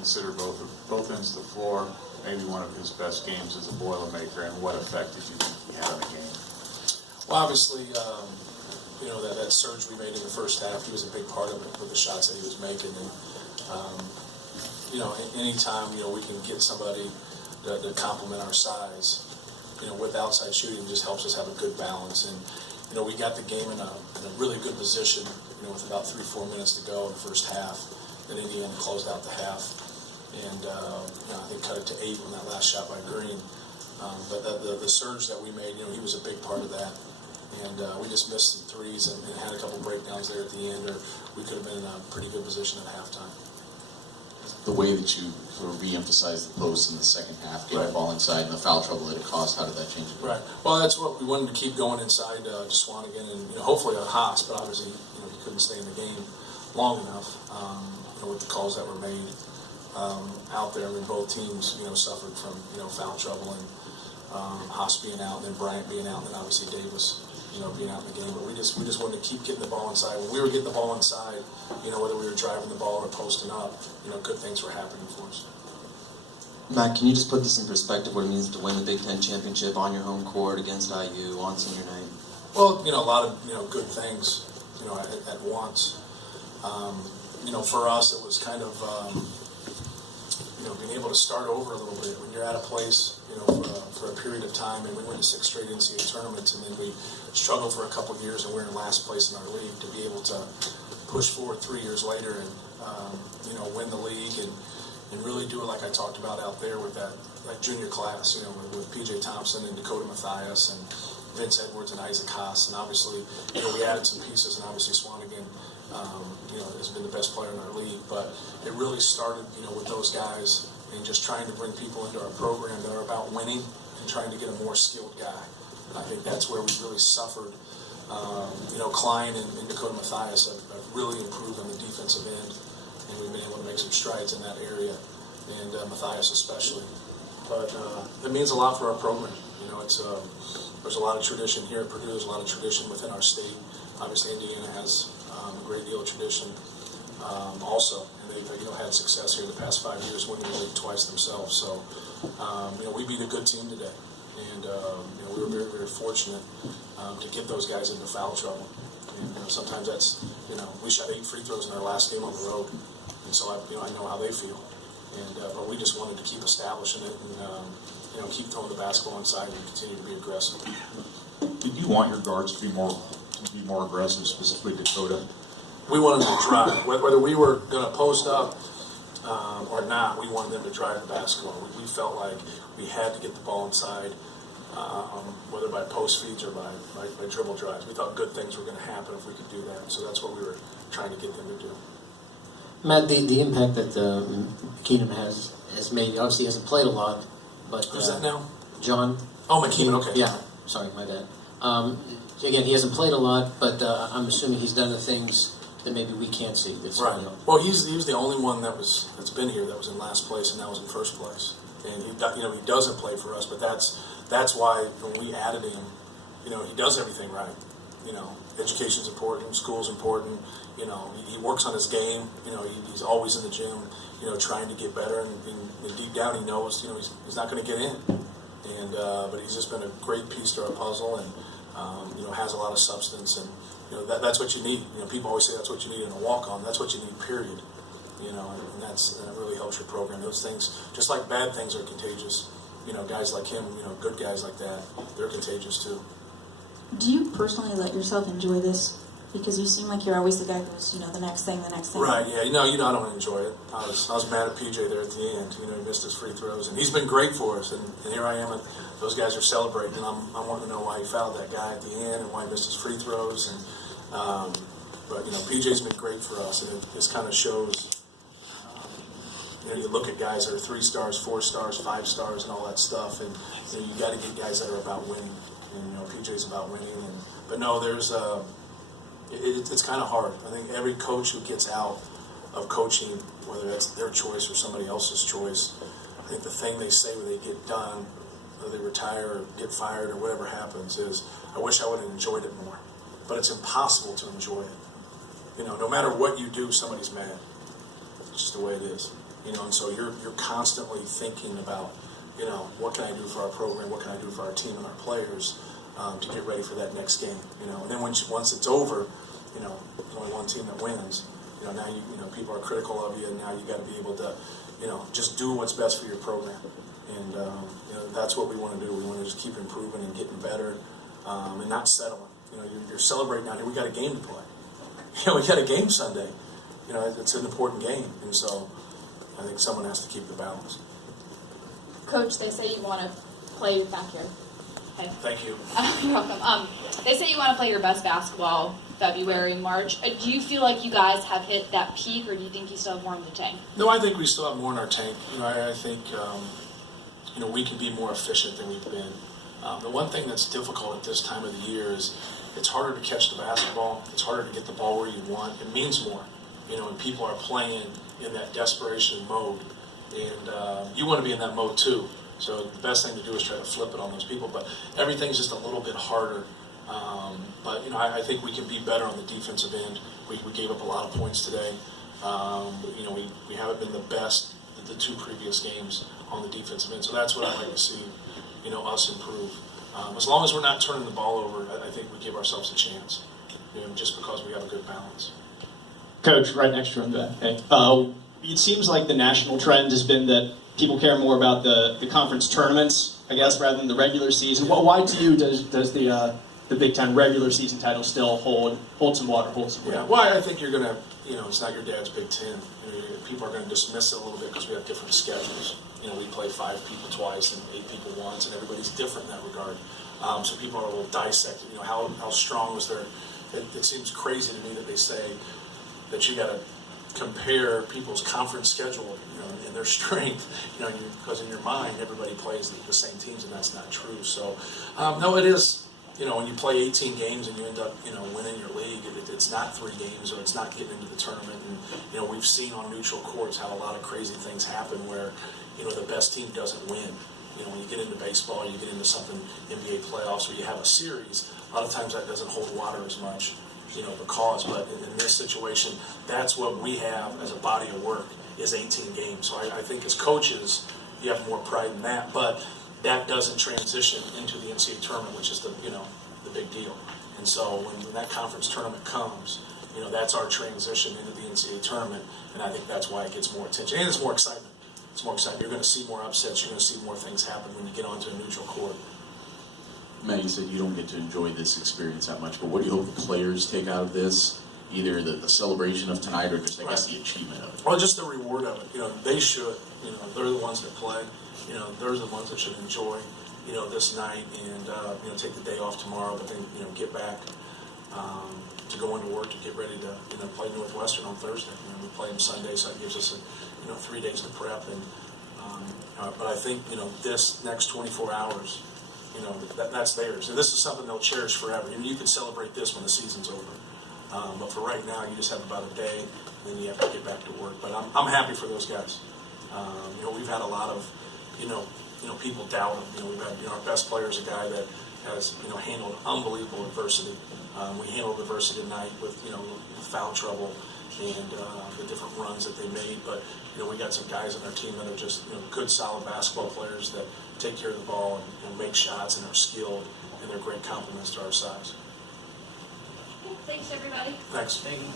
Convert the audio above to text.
consider both ends of the floor, maybe one of his best games as a Boilermaker, and what effect did you think he had on the game? Well, obviously, that surge we made in the first half, he was a big part of it with the shots that he was making. And, anytime, we can get somebody to complement our size, with outside shooting just helps us have a good balance. And, we got the game in a really good position, with about 3-4 minutes to go in the first half. Then Indiana closed out the half. And, I think cut it to 8 on that last shot by Green. But the surge that we made, he was a big part of that. And we just missed some threes and had a couple breakdowns there at the end, or we could have been in a pretty good position at halftime. The way that you sort of re-emphasized the post in the second half, getting the ball inside and the foul trouble that it caused, how did that change it? Right. Well, that's what we wanted to keep going inside to Swanigan and hopefully on Haas, but obviously he couldn't stay in the game long enough with the calls that were made out there. I mean, both teams suffered from foul trouble and Haas being out and then Bryant being out and then obviously Davis being out in the game. But we just wanted to keep getting the ball inside. When we were getting the ball inside, whether we were driving the ball or posting up, good things were happening for us. Matt, can you just put this in perspective, what it means to win the Big Ten championship on your home court against IU on senior night? Well, a lot of good things, at once. For us, it was kind of being able to start over a little bit when you're at a place, for a period of time, and we went to 6 straight NCAA tournaments, and then we struggled for a couple of years, and we're in last place in our league. To be able to push forward 3 years later and win the league and really do it like I talked about out there with that junior class, with PJ Thompson and Dakota Mathias and Vince Edwards and Isaac Haas, and obviously we added some pieces, and obviously Swanigan has been the best player in our league, but it really started with those guys and just trying to bring people into our program that are about winning and trying to get a more skilled guy. And I think that's where we really suffered. Klein and Dakota Mathias have really improved on the defensive end, and we've been able to make some strides in that area, and Mathias especially. But it means a lot for our program. There's a lot of tradition here at Purdue. There's a lot of tradition within our state. Obviously, Indiana has a great deal of tradition also, and they've had success here the past 5 years, winning the league twice themselves. So, we beat a good team today, and we were very, very fortunate to get those guys into foul trouble. And sometimes that's we shot 8 free throws in our last game on the road, and so I know how they feel. And but we just wanted to keep establishing it and keep throwing the basketball inside and continue to be aggressive. Did you want your guards to be more aggressive, specifically Dakota? We wanted them to drive. Whether we were going to post up or not, we wanted them to drive the basketball. We felt like we had to get the ball inside, whether by post feeds or by dribble drives. We thought good things were going to happen if we could do that. So that's what we were trying to get them to do. Matt, the impact that McKeenan has made, obviously he hasn't played a lot, but... Who's that now? John. Oh, McKeenan, okay. Yeah, sorry, my bad. Again, he hasn't played a lot, but I'm assuming he's done the things that maybe we can't see. That's right. Well, he was the only one that's been here that was in last place, and that was in first place. And he doesn't play for us, but that's why when we added him, he does everything right. Education's important, school's important. He works on his game. He's always in the gym. Trying to get better, and deep down he knows he's not going to get in. And but he's just been a great piece to our puzzle, and has a lot of substance, and that's what you need. People always say that's what you need in a walk-on. That's what you need, period. And that really helps your program. Those things, just like bad things are contagious. Guys like him, good guys like that, they're contagious too. Do you personally let yourself enjoy this? Because you seem like you're always the guy who's, the next thing. Right, yeah. I don't enjoy it. I was mad at PJ there at the end. He missed his free throws. And he's been great for us. And here I am, and those guys are celebrating. And I'm wanting to know why he fouled that guy at the end and why he missed his free throws. And but, PJ's been great for us. And it just kind of shows, you look at guys that are 3 stars, 4 stars, 5 stars, and all that stuff. And, you got to get guys that are about winning. And, PJ's about winning. But no, there's... It's kind of hard. I think every coach who gets out of coaching, whether that's their choice or somebody else's choice, I think the thing they say when they get done, whether they retire or get fired or whatever happens, is, I wish I would have enjoyed it more. But it's impossible to enjoy it. No matter what you do, somebody's mad. It's just the way it is. you know, and so you're constantly thinking about, you know, what can I do for our program, what can I do for our team and our players to get ready for that next game, you know. And then once it's over, you know, there's only one team that wins. You know, now you know people are critical of you, and now you got to be able to, you know, just do what's best for your program. And you know, that's what we want to do. We want to just keep improving and getting better, and not settling. You know, you're celebrating out here. We got a game to play. You know, we got a game Sunday. You know, it's an important game, and so I think someone has to keep the balance. Coach, they say you want to play back here. Okay. Thank you. You're welcome. They say you want to play your best basketball February, March. Do you feel like you guys have hit that peak, or do you think you still have more in the tank? No, I think we still have more in our tank. You know, I think you know, we can be more efficient than we've been. The one thing that's difficult at this time of the year is it's harder to catch the basketball. It's harder to get the ball where you want. It means more, you know, and people are playing in that desperation mode, and you want to be in that mode too. So the best thing to do is try to flip it on those people. But everything's just a little bit harder. But you know, I think we can be better on the defensive end. We gave up a lot of points today. You know, we haven't been the best the two previous games on the defensive end. So that's what I'd like to see, you know, us improve. As long as we're not turning the ball over, I think we give ourselves a chance, you know, just because we have a good balance. Coach, right next to him, okay. It seems like the national trend has been that people care more about the conference tournaments, I guess, rather than the regular season. Why to you does the Big Ten regular season title still hold some water, hold some weight? Yeah, well, I think you're going to, you know, it's not your dad's Big Ten. You know, people are going to dismiss it a little bit because we have different schedules. You know, we play 5 people twice and 8 people once, and everybody's different in that regard. So people are a little dissected. You know, how strong was their? It seems crazy to me that they say that you got to compare people's conference schedule, you know, and their strength, you know, because in your mind everybody plays the same teams, and that's not true. So, no, it is. You know, when you play 18 games and you end up, you know, winning your league, it's not 3 games, or it's not getting into the tournament. And you know, we've seen on neutral courts how a lot of crazy things happen where, you know, the best team doesn't win. You know, when you get into baseball, you get into something NBA playoffs, where you have a series. A lot of times that doesn't hold water as much, you know, because. But in this situation, that's what we have as a body of work is 18 games. So I think as coaches, you have more pride in that. But that doesn't transition into the NCAA tournament, which is the big deal. And so when that conference tournament comes, you know, that's our transition into the NCAA tournament, and I think that's why it gets more attention and it's more excitement. It's more exciting. You're going to see more upsets. You're going to see more things happen when you get onto a neutral court. Matt, you said you don't get to enjoy this experience that much, but what do you hope the players take out of this? Either the celebration of tonight or just, I guess, the achievement of it? Well, just the reward of it. You know, they should. You know, they're the ones that play. You know, they're the ones that should enjoy, you know, this night and, you know, take the day off tomorrow, but then, you know, get back to go into work to get ready to, you know, play Northwestern on Thursday. You know, we play them Sunday, so that gives us, you know, 3 days to prep. And but I think, you know, this next 24 hours, you know, that's theirs. And this is something they'll cherish forever. I mean, you can celebrate this when the season's over. But for right now, you just have about a day, and then you have to get back to work. But I'm happy for those guys. You know, we've had a lot of, you know, people doubt him. You know, we've had, you know, our best player is a guy that has, you know, handled unbelievable adversity. We handled adversity tonight with, you know, foul trouble and the different runs that they made. But, you know, we got some guys on our team that are just, you know, good, solid basketball players that take care of the ball and make shots and are skilled, and they're great compliments to our size. Thanks, everybody. Thanks. Thank you.